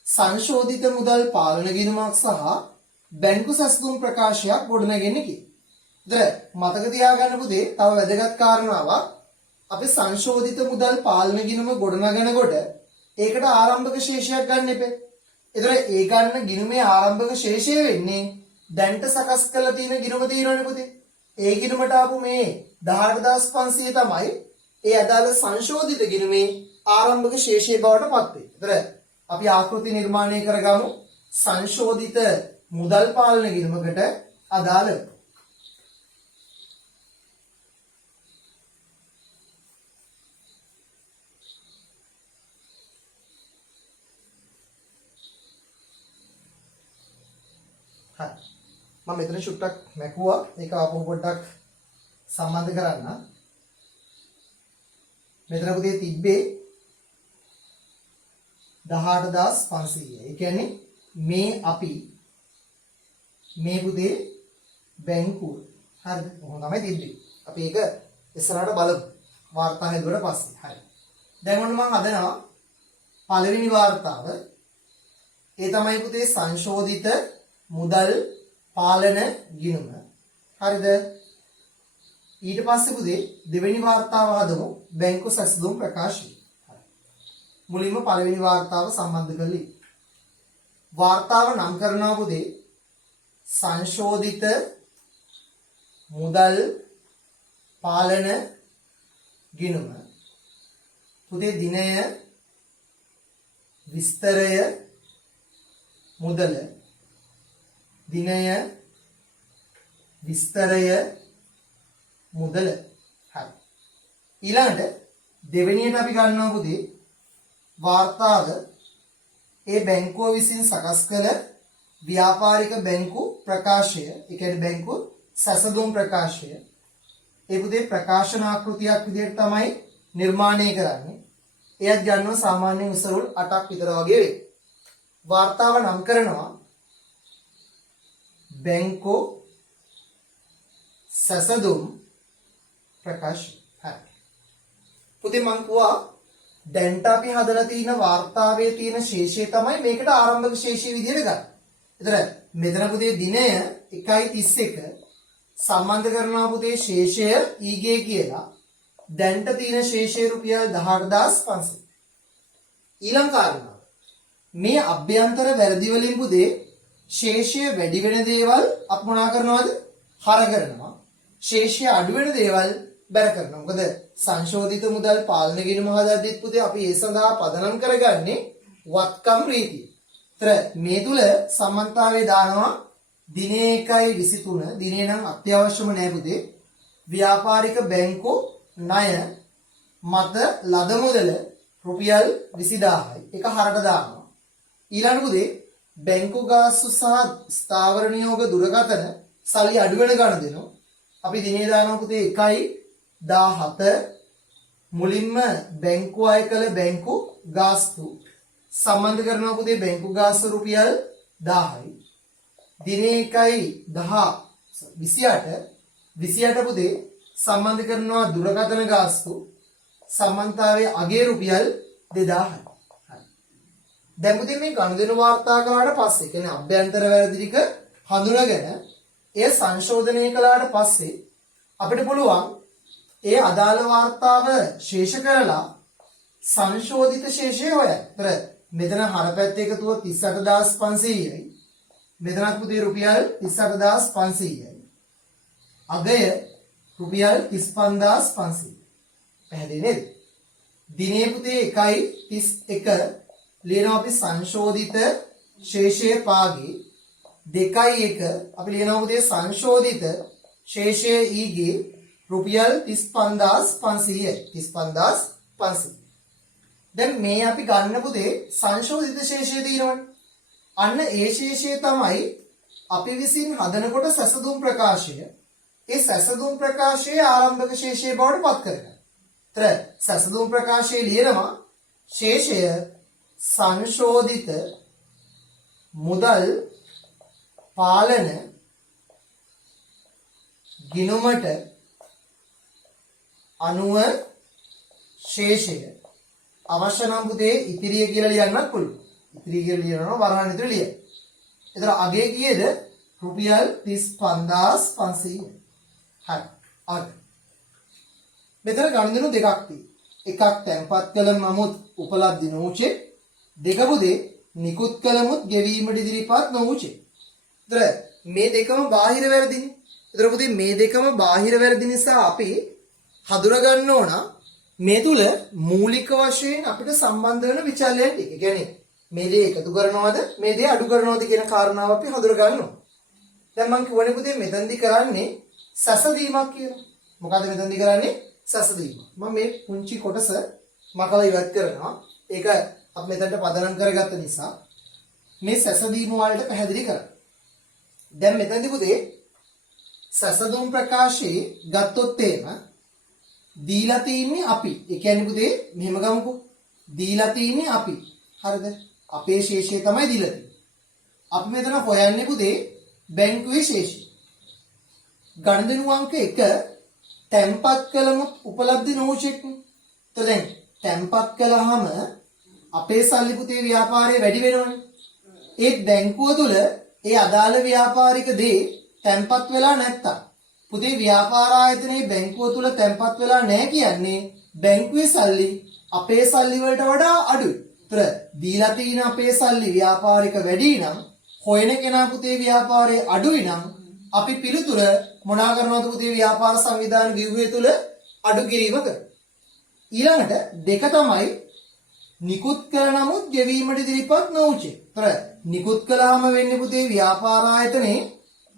සංශෝධිත මුදල් පාලන ගිණුමක් සහ බැංකු සැසඳුම් ප්‍රකාශයක් ගොඩනගන්නේ කියලා. ඒතර මතක තියාගන්න පුතේ තව වැදගත් කාරණාවක් අපි සංශෝධිත මුදල් පාලන ගිණුම ගොඩනගනකොට ඒකට ආරම්භක ශේෂයක් ගන්න එපේ. ඒතර ඒ ගන්න ගිණුමේ ආරම්භක ශේෂය වෙන්නේ දැන්ට සකස් කරලා තියෙන ගිණුම තියෙනවනේ පුතේ. ඒ ගිණුමට ආපු මේ 18500 තමයි ඒ අදාළ සංශෝධිත ගිණුමේ ආරම්භක ශේෂයේ බවට පත් වෙන්නේ. ඒතර අපි ආකෘති නිර්මාණය කරගමු සංශෝධිත මුදල් පාලන ගිණුමකට අදාළ. හරි. මම මෙතන චුට්ටක් මැකුවා. ඒක ආපහු පොඩ්ඩක් සම්බන්ධ කරන්න. මෙතන පුතේ තිබ්බේ 18500. ඒ කියන්නේ මේ අපි මේ පුතේ බැංකුව. හරිද? කොහොම තමයි තිබ්බේ. අපි ඒක ඉස්සරහට බලමු. වාර්තා හැදුවට පස්සේ. හරි. දැන් ඔන්න මම හදනවා පළවෙනි වාර්තාව. ඒ තමයි පුතේ සංශෝධිත මුදල් පාලන ගිණුම. හරිද? ඊට පස්සේ පුතේ දෙවෙනි වාර්තාව හදමු බැංකු සැසඳුම් ප්‍රකාශය. හරි. මුලින්ම පළවෙනි වාර්තාව සම්බන්ධ කරලි. වාර්තාව නම් කරනවා පුතේ සංශෝධිත මුදල් පාලන ගිණුම. පුතේ දිනය විස්තරය මුදල දිනය විස්තරය මුදල. හරි. ඊළඟට දෙවෙනියට අපි ගන්නවා පුතේ වාර්තාව ඒ බැංකුව විසින් සකස් කළ ව්‍යාපාරික බැංකු ප්‍රකාශය. ඒ කියන්නේ බැංකු සැසඳුම් ප්‍රකාශය. ඒ පුතේ ප්‍රකාශන ආකෘතියක් විදිහට තමයි නිර්මාණය කරන්නේ. එයත් ගන්නවා සාමාන්‍යයෙන් විසරුල් 8ක් විතර වගේ වෙයි. වාර්තාව නම් කරනවා බැංකු සැසඳුම් ප්‍රකාශය. හරි. පුතේ මං කිව්වා දැන්ට අපි හදලා තියෙන වාර්තාවේ තියෙන ශේෂය තමයි මේකට ආරම්භක ශේෂය විදිහට ගන්න. ඒතර මෙතන පුතේ දිනය 1.31 සම්බන්ධ කරනවා පුතේ ශේෂය ඊගේ කියලා. දැන්ට තියෙන ශේෂය රුපියල් 18500. ඊළඟ කාරණාව මේ අභ්‍යන්තර වැරදි වලින් පුතේ ශේෂය වැඩි වෙන දේවල් අපි මොනා කරනවද? හර කරනවා. ශේෂය අඩු වෙන දේවල් බැර කරනවා. මොකද සංශෝධිත මුදල් පාලන ගිණුම හදද්දිත් පුතේ අපි ඒ සඳහා පදනම් කරගන්නේ වත්කම් රීතිය. ඒතර මේ තුල සම්මන්තාවේ දානවා දිනේ 1.23 දිනේ නම් අත්‍යවශ්‍යම නෑ පුතේ. ව්‍යාපාරික බැංකු ණය මත ලද මුදල රුපියල් 20000යි. ඒක හරට දානවා. ඊළඟ පුතේ බැංකු ගාස්තු සහ ස්ථාවර නියෝග දුරකථන සල්ලි අඩු වෙන ගණන් දෙනවා. අපි දිනේ දානවා පුතේ 1.17 මුලින්ම බැංකු අය කළ බැංකු ගාස්තු සම්බන්ධ කරනවා පුතේ බැංකු ගාස්තු රුපියල් 1000යි. දිනේ 1.28 පුතේ සම්බන්ධ කරනවා දුරකථන ගාස්තු සම්බන්ධතාවයේ අගේ රුපියල් 2000යි. දැන් පුතේ මේ ගනුදෙනු වාර්තා කළාට පස්සේ කියන්නේ අභ්‍යන්තර වැරදි ටික හඳුනාගෙන එය සංශෝධනය කළාට පස්සේ අපිට පුළුවන් ඒ අදාළ වාර්තාව ශේෂ කරලා සංශෝධිත ශේෂය හොයන්න. ඒතර මෙතන හරපැත්ත එකතුව 38500යි. මෙතනත් පුතේ රුපියල් 38500යි. අගය රුපියල් 35500. පැහැදිලි නේද? දිනේ පුතේ 1.31 ලියනවා අපි සංශෝධිත ශේෂය පාගේ 2.1 අපි ලියනවා පුතේ සංශෝධිත ශේෂය ඊගේ රුපියල් 35500යි. 35500. දැන් මේ අපි ගන්න පුතේ සංශෝධිත ශේෂය තියෙනවනේ. අන්න ඒ ශේෂය තමයි අපි විසින් හදනකොට සැසඳුම් ප්‍රකාශය. ඒ සැසඳුම් ප්‍රකාශයේ ආරම්භක ශේෂය බවට පත් කරගන්න. ඒතර සැසඳුම් ප්‍රකාශයේ ලියනවා ශේෂය සංශෝධිත මුදල් පාලන ගිණුමට අනුව ශේෂය අවශ්‍ය නම් පුතේ ඉතිරිය කියලා ලියන්නත් පුළුවන්. ඉතිරිය කියලා ලියනවා වරහන් ඉදිරිය ලියන්න. ඒතර අගේ කීයද? රුපියල් 35500. හරි. අග. මෙතන ගණන් දෙකක් තියෙනවා. එකක් තැන්පත් කළ නමුත් උපලබ්ධි නොවුචේ. දෙක පුතේ නිකුත් කළමුත් ගෙවීමට ඉදිරිපත් නොවුචේ. ඒතර මේ දෙකම බාහිර වැරදිනේ. ඒතර පුතේ මේ දෙකම බාහිර වැරදි නිසා අපි හඳුනා ගන්න ඕන මේ තුල මූලික වශයෙන් අපිට සම්බන්ධ වෙන විචලයන් ටික. ඒ කියන්නේ මේ දේ එකතු කරනවද මේ දේ අඩු කරනවද කියන කාරණාව අපි හඳුනා ගන්න ඕන. දැන් මම කියවනේ පුතේ මෙතනදී කරන්නේ සැසදීමක් කියලා. මොකද මෙතනදී කරන්නේ සැසදීම. මම මේ පුංචි කොටස මකලා ඉවත් කරනවා. ඒක අපි මෙතනට පදනම් කරගත්ත නිසා මේ සැසදීම වලට පැහැදිලි කරා. දැන් මෙතනදී පුතේ සසඳුන් ප්‍රකාශයේ ගත්තොත් එහෙම දීලා තින්නේ අපි. ඒ කියන්නේ පුතේ මෙහෙම ගමුකෝ. දීලා තින්නේ අපි. හරිද? අපේ ශේෂය තමයි දීලා තියෙන්නේ. අපි මෙතන හොයන්නේ පුතේ බැංකුවේ ශේෂය. ගණදෙනු අංක 1 තැන්පත් කළමුත් උපලබ්ධ නොවුචෙක්. તો දැන් තැන්පත් කළාම අපේ සල්ලි පුතේ ව්‍යාපාරය වැඩි වෙනවනේ. ඒත් බැංකුව තුල ඒ අදාළ ව්‍යාපාරික දේ තැන්පත් වෙලා නැත්තම් පුතේ ව්‍යාපාර ආයතනයේ බැංකුව තුල තැන්පත් වෙලා නැහැ කියන්නේ බැංකුවේ සල්ලි අපේ සල්ලි වලට වඩා අඩුයි. ඒතර දීලා තියෙන අපේ සල්ලි ව්‍යාපාරික වැඩි නම් හොයන කෙනා පුතේ ව්‍යාපාරයේ අඩුයි නම් අපි පිළිතුර මොනා කරනවද පුතේ ව්‍යාපාර සංවිධාන ව්‍යුහය තුල අඩු කිරීම කරනවා. ඊළඟට දෙක තමයි නිකුත් කළ නමුත් ගෙවීමට ඉදිරිපත් නොවුචේ. ඒතර නිකුත් කළාම වෙන්නේ පුතේ ව්‍යාපාර ආයතනයේ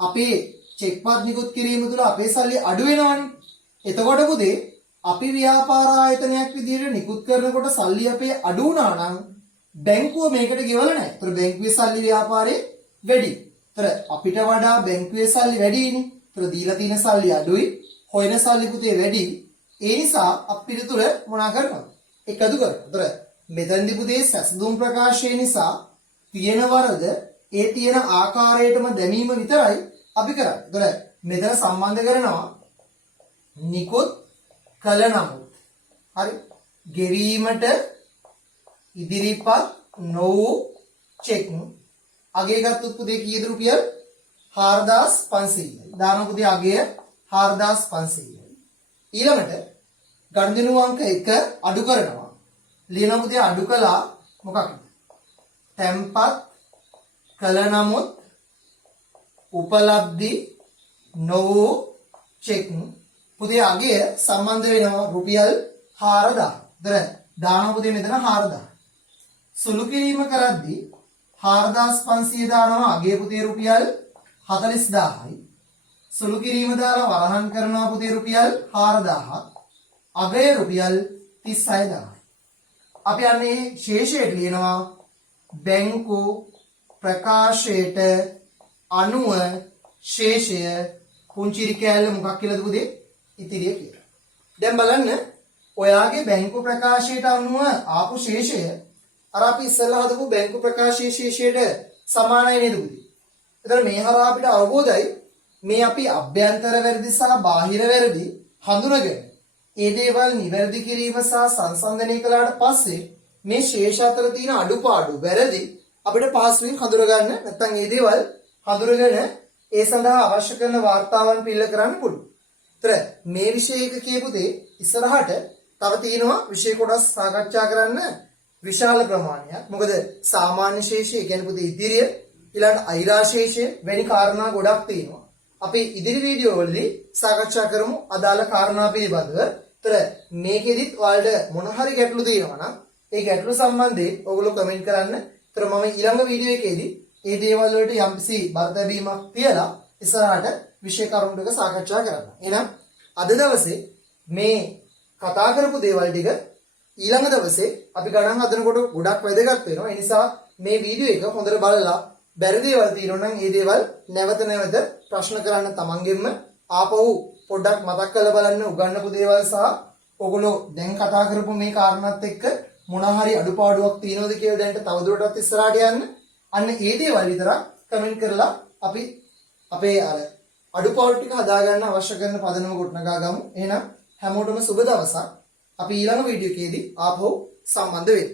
අපේ චෙක්පත් නිකුත් කිරීම තුළ අපේ සල්ලි අඩු වෙනවනේ. එතකොට පුතේ අපි ව්‍යාපාර ආයතනයක් විදිහට නිකුත් කරනකොට සල්ලි අපේ අඩු වුණා නම් බැංකුව මේකට ගෙවලා නැහැ. ඒතර බැංකුවේ සල්ලි ව්‍යාපාරේ වැඩි. ඒතර අපිට වඩා බැංකුවේ සල්ලි වැඩිනේ. ඒතර දීලා තියෙන සල්ලි අඩුයි, හොයන සල්ලි පුතේ වැඩි. ඒ නිසා අපි පිළිතුර මොනා කරනවද? එකතු කරනවා. ඒතර මෙතනදී පුතේ සැසඳුම් ප්‍රකාශය නිසා තියෙන වරද ඒ තියෙන ආකාරයටම දැමීම විතරයි අපි කරන්නේ. ඒතර මෙතන සම්බන්ධ කරනවා නිකුත් කළ නමුත්. හරි. ගෙවීමට ඉදිරිපත් නොවූ චෙක් අගය ගත්තොත් පුතේ කීයද රුපියල් 4500යි. දාන පුතේ අගය 4500යි. ඊළඟට ගණදෙනු අංක 1 අඩු කරනවා. ලියන පුතේ අඩු කළා මොකක්ද? තැන්පත් කළ නමුත් උපලබ්ධි නොවූ චෙක් පුතේ අගය සම්බන්ධ වෙනවා රුපියල් 4000. දර දාන පුතේ මෙතන 4000. සුළු කිරීම කරද්දී 4500 දානවා අගය පුතේ රුපියල් 40000යි. සුළු කිරීම දාලා වරහන් කරනවා පුතේ රුපියල් 4000ක්. අගය රුපියල් 36000යි. අපි යන්නේ ශේෂයට ලියනවා බැංකු ප්‍රකාශයට අනුව ශේෂය පුංචිරි කෑල්ල මොකක් කියලාද පුතේ? ඉතිරිය කියලා. දැන් බලන්න ඔයාගේ බැංකු ප්‍රකාශයට අනුව ආපු ශේෂය අර අපි ඉස්සෙල්ලා හදපු බැංකු ප්‍රකාශයේ ශේෂයට සමානයි නේද පුතේ? එතන මේ හරහා අපිට අවබෝධයි මේ අපි අභ්‍යන්තර වැරදි සහ බාහිර වැරදි හඳුනගෙන ඒ දේවල් නිවැරදි කිරීම සහ සංසන්දනය කළාට පස්සේ මේ ශේෂ අතර තියෙන අඩුපාඩු වැරදි අපිට පහසුවෙන් හඳුනගන්න නැත්නම් මේ දේවල් හඳුනගෙන ඒ සඳහා අවශ්‍ය කරන වාර්තාවන් පිළ කරන්න පුළුවන්. ඒතර මේ විෂය එක කියපු දේ ඉස්සරහට තව තියෙනවා විෂය කොටස් සාකච්ඡා කරන්න විශාල ප්‍රමාණයක්. මොකද සාමාන්‍ය ශේෂය කියන්නේ පුතේ ඉදිරිය ඊළඟ අයිරාශේෂය වැනි කාරණා ගොඩක් තියෙනවා. අපි ඉදිරි වීඩියෝ වලදී සාකච්ඡා කරමු අදාළ කාරණා පිළිබඳව. ඒතර මේකෙදිත් ඔයාලට මොන හරි ගැටලු තියෙනවා නම් ඒ ගැටලු සම්බන්ධයෙන් ඔයගොල්ලෝ කමෙන්ට් කරන්න. ඒතර මම ඊළඟ වීඩියෝ එකේදී මේ දේවල් වලට යම්කිසි බරතැබීමක් තියලා ඉස්සරහට විෂය කරුණු ටික සාකච්ඡා කරන්න. එහෙනම් අද දවසේ මේ කතා කරපු දේවල් ටික ඊළඟ දවසේ අපි ගණන් හදනකොට ගොඩක් වැදගත් වෙනවා. ඒ නිසා මේ වීඩියෝ එක හොඳට බලලා බැරි දේවල් තියෙනවා නම් ඒ දේවල් නැවත නැවත ප්‍රශ්න කරන්න තමන්ගෙන්ම ආපහු පොඩ්ඩක් මතක් කරලා බලන්න උගන්වපු දේවල් සහ ඔගොල්ලෝ දැන් කතා කරපු මේ කාරණාත් එක්ක මොන හරි අඩුපාඩුවක් තියෙනවද කියලා දැනට තවදුරටත් ඉස්සරහට යන්න. අන්න ඒ දේවල් විතරක් කමෙන්ට් කරලා අපි අපේ අර අඩුපාඩු ටික හදා ගන්න අවශ්‍ය කරන පදනම ගොඩනගා ගමු. එහෙනම් හැමෝටම සුබ දවසක්. අපි ඊළඟ වීඩියෝ එකේදී ආපහු සම්බන්ධ වෙමු.